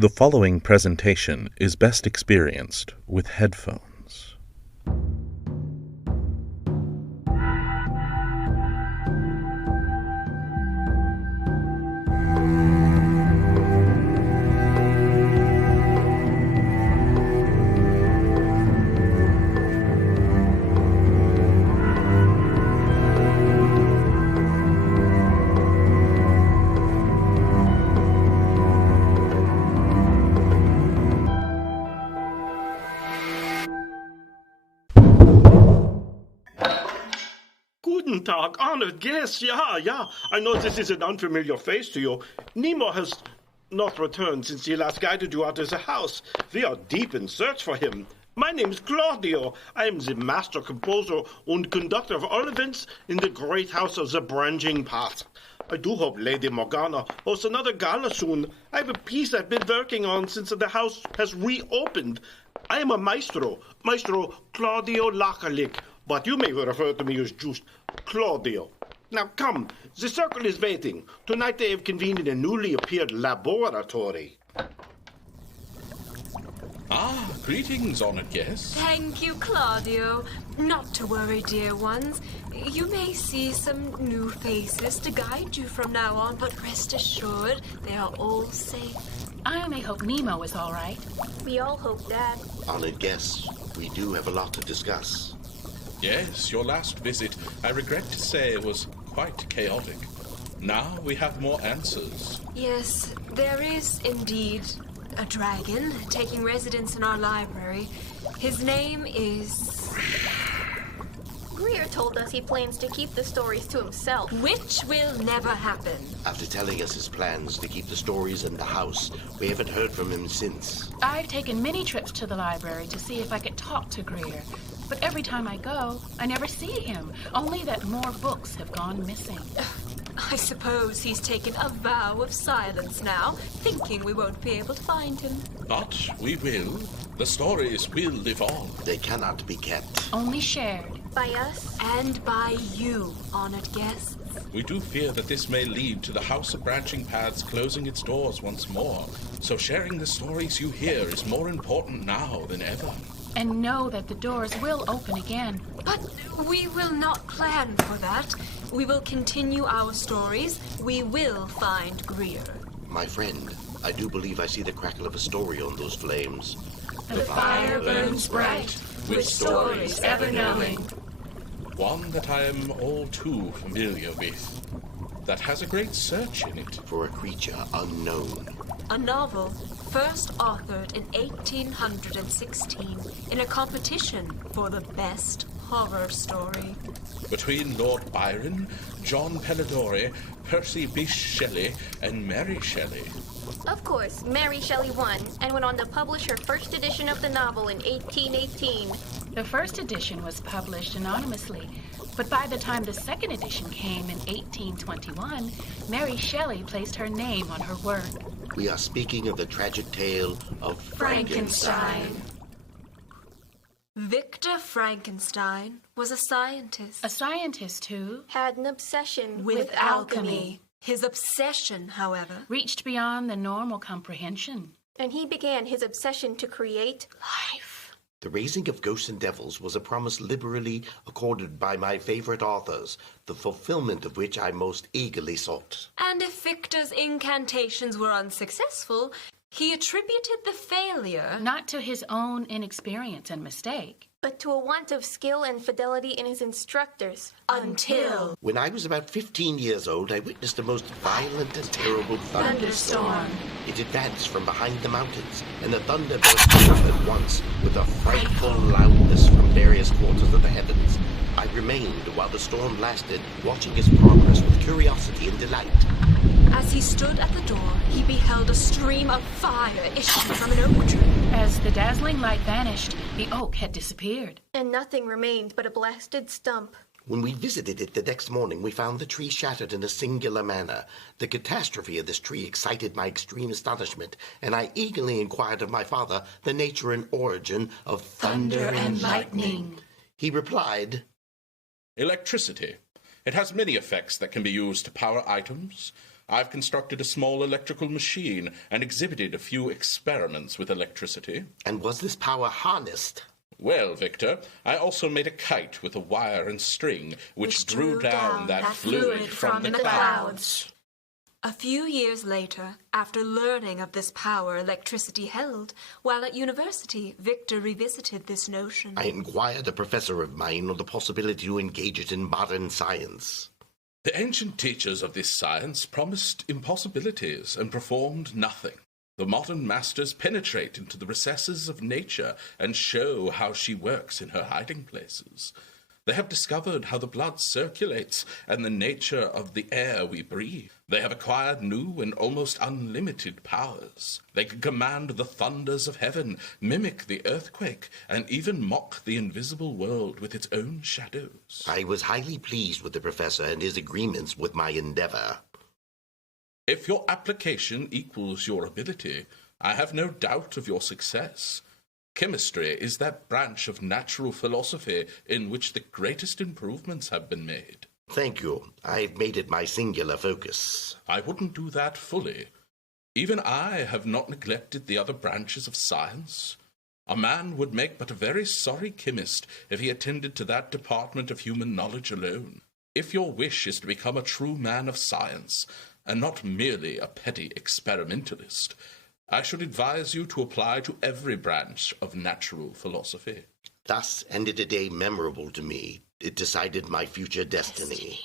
The following presentation is best experienced with headphones. Guten Tag, honored guests. Yeah. I know this is an unfamiliar face to you. Nemo has not returned since he last guided you out of the house. We are deep in search for him. My name is Claudio. I am the master composer and conductor of all events in the great house of the branching path. I do hope Lady Morgana hosts another gala soon. I have a piece I've been working on since the house has reopened. I am a maestro Claudio Lacalic, but you may refer to me as just Claudio. Now come, the circle is waiting. Tonight they have convened in a newly appeared laboratory. Greetings, honored guests. Thank you, Claudio. Not to worry, dear ones. You may see some new faces to guide you from now on, but rest assured, they are all safe. I only hope Nemo is all right. We all hope that. Honored guests, we do have a lot to discuss. Yes, your last visit, I regret to say, was quite chaotic. Now we have more answers. Yes, there is indeed a dragon taking residence in our library. His name is... Greer told us he plans to keep the stories to himself. Which will never happen. After telling us his plans to keep the stories in the house, we haven't heard from him since. I've taken many trips to the library to see if I could talk to Greer. But every time I go, I never see him. Only that more books have gone missing. I suppose he's taken a vow of silence now, thinking we won't be able to find him. But we will. The stories will live on. They cannot be kept. Only shared. By us? And by you, honored guests. We do fear that this may lead to the House of Branching Paths closing its doors once more. So sharing the stories you hear is more important now than ever. And know that the doors will open again. But we will not plan for that. We will continue our stories. We will find Greer. My friend, I do believe I see the crackle of a story on those flames. The fire burns bright, with stories ever knowing. One that I am all too familiar with. That has a great search in it. For a creature unknown. A novel first authored in 1816 in a competition for the best horror story. Between Lord Byron, John Polidori, Percy Bysshe Shelley, and Mary Shelley. Of course, Mary Shelley won and went on to publish her first edition of the novel in 1818. The first edition was published anonymously, but by the time the second edition came in 1821, Mary Shelley placed her name on her work. We are speaking of the tragic tale of Frankenstein. Victor Frankenstein was a scientist. A scientist who Had an obsession with alchemy. His obsession, however, reached beyond the normal comprehension. And he began his obsession to create life. The raising of ghosts and devils was a promise liberally accorded by my favorite authors, the fulfillment of which I most eagerly sought. And if Victor's incantations were unsuccessful, he attributed the failure Not to his own inexperience and mistake. but to a want of skill and fidelity in his instructors. until When I was about 15 years old, I witnessed a most violent and terrible thunderstorm. It advanced from behind the mountains, and the thunder burst forth at once with a frightful loudness from various quarters of the heavens. I remained while the storm lasted, watching its progress with curiosity and delight. As he stood at the door, he beheld a stream of fire issuing from an oak tree. As the dazzling light vanished, the oak had disappeared. And nothing remained but a blasted stump. When we visited it the next morning, we found the tree shattered in a singular manner. The catastrophe of this tree excited my extreme astonishment, and I eagerly inquired of my father the nature and origin of thunder and lightning. He replied, Electricity. It has many effects that can be used to power items. I've constructed a small electrical machine and exhibited a few experiments with electricity. And was this power harnessed? Well, Victor, I also made a kite with a wire and string, which drew down that fluid from the clouds. A few years later, after learning of this power electricity held, while at university, Victor revisited this notion. I inquired a professor of mine on the possibility to engage it in modern science. The ancient teachers of this science promised impossibilities and performed nothing. The modern masters penetrate into the recesses of nature and show how she works in her hiding places. They have discovered how the blood circulates and the nature of the air we breathe. They have acquired new and almost unlimited powers. They can command the thunders of heaven, mimic the earthquake, and even mock the invisible world with its own shadows. I was highly pleased with the professor and his agreements with my endeavor. If your application equals your ability, I have no doubt of your success. Chemistry is that branch of natural philosophy in which the greatest improvements have been made. Thank you. I've made it my singular focus. I wouldn't do that fully. Even I have not neglected the other branches of science. A man would make but a very sorry chemist if he attended to that department of human knowledge alone. If your wish is to become a true man of science, and not merely a petty experimentalist, I should advise you to apply to every branch of natural philosophy. Thus ended a day memorable to me. It decided my future destiny.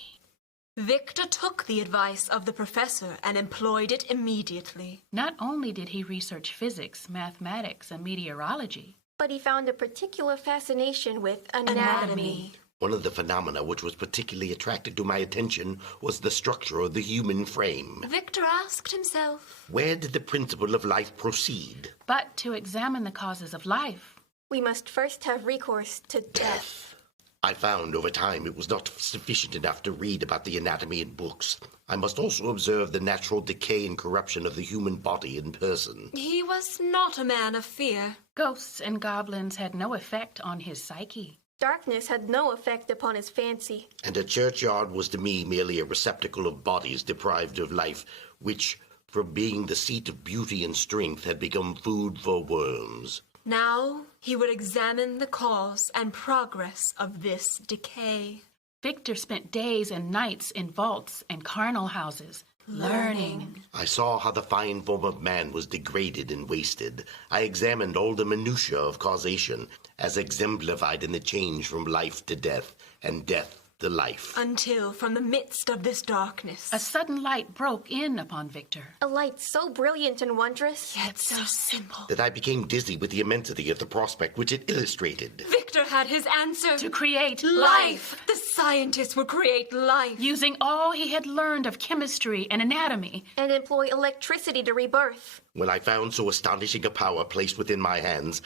Victor took the advice of the professor and employed it immediately. Not only did he research physics, mathematics, and meteorology, but he found a particular fascination with anatomy. One of the phenomena which was particularly attracted to my attention was the structure of the human frame. Victor asked himself, where did the principle of life proceed? but to examine the causes of life. We must first have recourse to death. I found over time it was not sufficient enough to read about the anatomy in books. I must also observe the natural decay and corruption of the human body in person. he was not a man of fear. Ghosts and goblins had no effect on his psyche. Darkness had no effect upon his fancy. And a churchyard was to me merely a receptacle of bodies deprived of life, which, from being the seat of beauty and strength, had become food for worms. Now he would examine the cause and progress of this decay. Victor spent days and nights in vaults and charnel houses, learning. I saw how the fine form of man was degraded and wasted. I examined all the minutiae of causation, as exemplified in the change from life to death, and death to life. Until from the midst of this darkness, A sudden light broke in upon Victor. A light so brilliant and wondrous. yet so simple, That I became dizzy with the immensity of the prospect which it illustrated. Victor had his answer. To create life. The scientist would create life. using all he had learned of chemistry and anatomy. And employ electricity to rebirth. When I found so astonishing a power placed within my hands,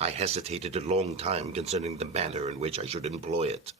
I hesitated a long time concerning the manner in which I should employ it.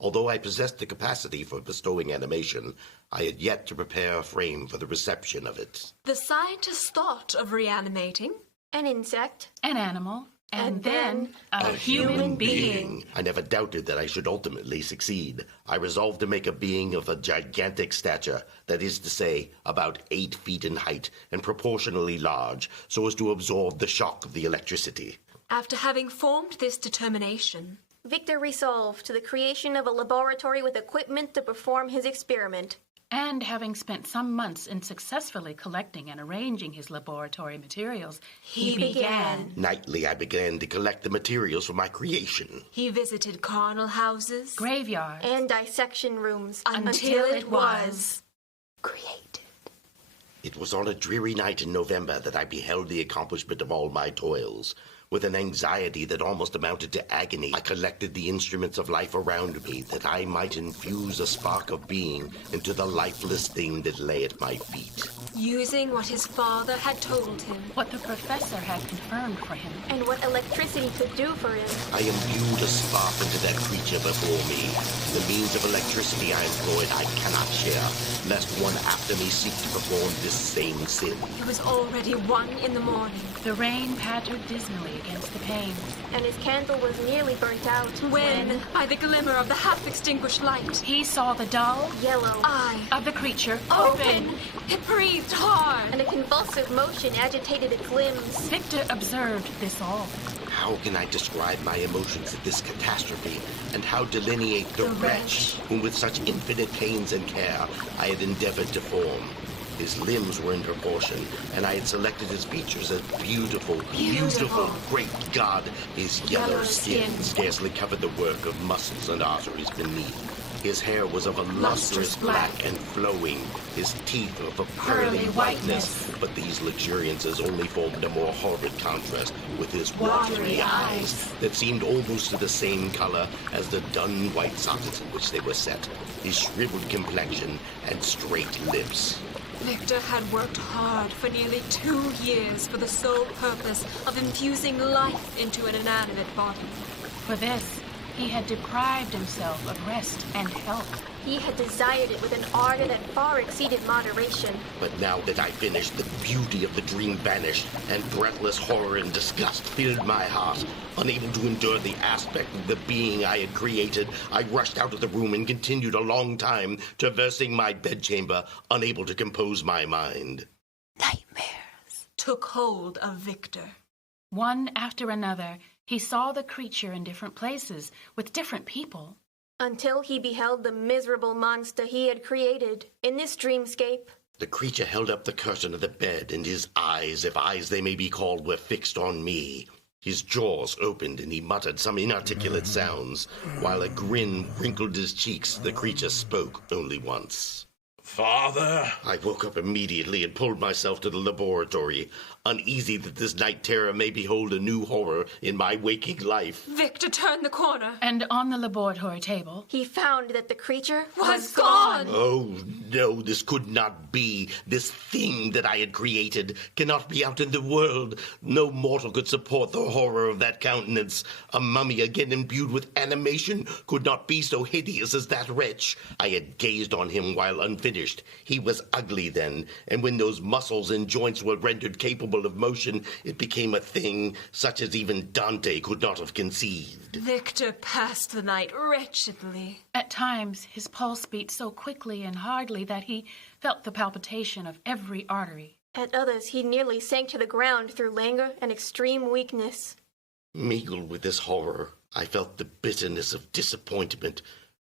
Although I possessed the capacity for bestowing animation, I had yet to prepare a frame for the reception of it. The scientist thought of reanimating. An insect. An animal, And then a human being. I never doubted that I should ultimately succeed. I resolved to make a being of a gigantic stature, that is to say, about 8 feet in height and proportionally large, so as to absorb the shock of the electricity. After having formed this determination, Victor resolved to the creation of a laboratory with equipment to perform his experiment. And having spent some months in successfully collecting and arranging his laboratory materials, he began. Nightly I began to collect the materials for my creation. He visited charnel houses, graveyards, And dissection rooms. until it was created. It was on a dreary night in November that I beheld the accomplishment of all my toils. With an anxiety that almost amounted to agony, I collected the instruments of life around me, that I might infuse a spark of being into the lifeless thing that lay at my feet. using what his father had told him. what the professor had confirmed for him. And what electricity could do for him. I imbued a spark into that creature before me. The means of electricity I employed I cannot share, lest one after me seek to perform this same sin. It was already 1 in the morning. The rain pattered dismally against the pane. And his candle was nearly burnt out. When, by the glimmer of the half-extinguished light, He saw the dull Yellow. eye of the creature open, it breathed hard. And a convulsive motion agitated its limbs. Victor observed this all. How can I describe my emotions at this catastrophe, and how delineate the wretch whom with such infinite pains and care I had endeavored to form? His limbs were in proportion, and I had selected his features as beautiful, beautiful. Great God, his yellow skin scarcely covered the work of muscles and arteries beneath. His hair was of a lustrous black and flowing, his teeth of a pearly whiteness. But these luxuriances only formed a more horrid contrast with his watery eyes that seemed almost of the same color as the dun white sockets in which they were set, his shriveled complexion and straight lips. Victor had worked hard for nearly 2 years for the sole purpose of infusing life into an inanimate body. For this, he had deprived himself of rest and health. He had desired it with an ardor that far exceeded moderation. But now that I finished, the beauty of the dream vanished, and breathless horror and disgust filled my heart. Unable to endure the aspect of the being I had created, I rushed out of the room and continued a long time, traversing my bedchamber, unable to compose my mind. Nightmares took hold of Victor. One after another, he saw the creature in different places, with different people. Until he beheld the miserable monster he had created in this dreamscape. The creature held up the curtain of the bed, and his eyes, if eyes they may be called, were fixed on me. His jaws opened, and he muttered some inarticulate sounds. While a grin wrinkled his cheeks, the creature spoke only once. Father! I woke up immediately and pulled myself to the laboratory, uneasy that this night terror may behold a new horror in my waking life. Victor turned the corner. And on the laboratory table, He found that the creature Was gone. Oh, no, this could not be. This thing that I had created cannot be out in the world. No mortal could support the horror of that countenance. A mummy again imbued with animation could not be so hideous as that wretch. I had gazed on him while unfinished. He was ugly then, and when those muscles and joints were rendered capable of motion, it became a thing such as even Dante could not have conceived. Victor passed the night wretchedly. at times his pulse beat so quickly and hardly that he felt the palpitation of every artery. At others, he nearly sank to the ground through languor and extreme weakness. Mingled with this horror, I felt the bitterness of disappointment.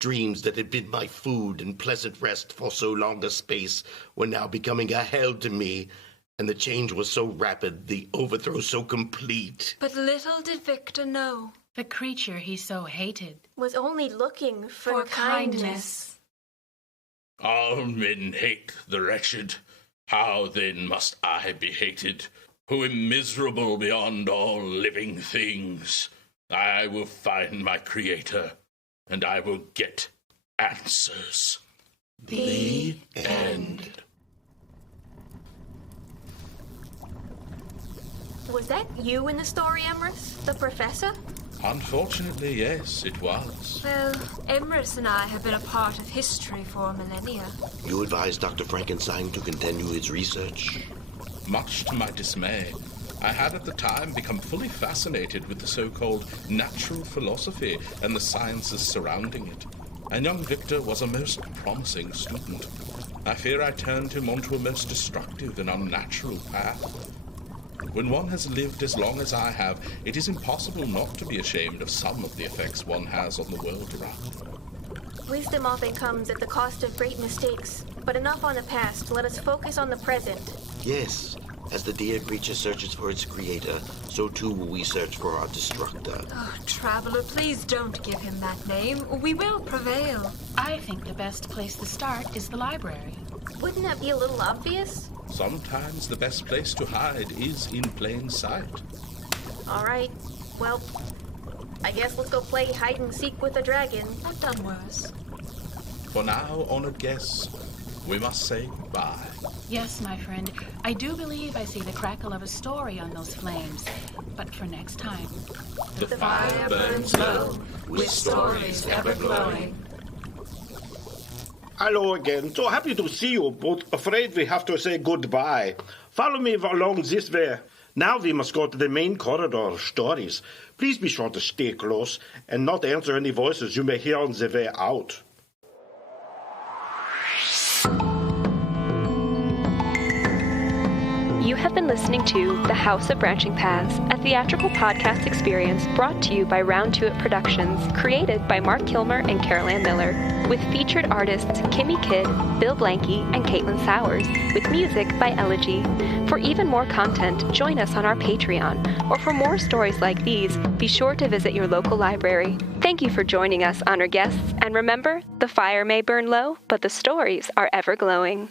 Dreams that had been my food and pleasant rest for so long a space were now becoming a hell to me, and the change was so rapid, the overthrow so complete. But little did Victor know. The creature he so hated Was only looking for kindness. All men hate the wretched. How then must I be hated, who am miserable beyond all living things? I will find my Creator, and I will get answers. The End. Was that you in the story, Emrys? The professor? Unfortunately, yes, it was. Well, Emrys and I have been a part of history for millennia. You advised Dr. Frankenstein to continue his research? Much to my dismay, I had at the time become fully fascinated with the so-called natural philosophy and the sciences surrounding it. And young Victor was a most promising student. I fear I turned him onto a most destructive and unnatural path. When one has lived as long as I have, it is impossible not to be ashamed of some of the effects one has on the world around. Wisdom often comes at the cost of great mistakes. But enough on the past. Let us focus on the present. Yes. As the dear creature searches for its creator, so too will we search for our destructor. Oh, Traveler, please don't give him that name. We will prevail. I think the best place to start is the library. Wouldn't that be a little obvious? Sometimes the best place to hide is in plain sight. All right. Well, I guess let's go play hide and seek with the dragon. I've done worse. For now, honored guests, we must say goodbye. Yes, my friend, I do believe I see the crackle of a story on those flames. But for next time. The fire burns low, with stories ever glowing. Hello again. So happy to see you, but afraid we have to say goodbye. Follow me along this way. Now we must go to the main corridor of stories. Please be sure to stay close and not answer any voices you may hear on the way out. You have been listening to The House of Branching Paths, a theatrical podcast experience brought to you by Round Two It Productions, created by Mark Kilmer and Carol Ann Miller, with featured artists Kimmy Kidd, Bill Blanky, and Caitlin Sowers, with music by Elegy. For even more content, join us on our Patreon, or for more stories like these, be sure to visit your local library. Thank you for joining us, honored guests, and remember, the fire may burn low, but the stories are ever glowing.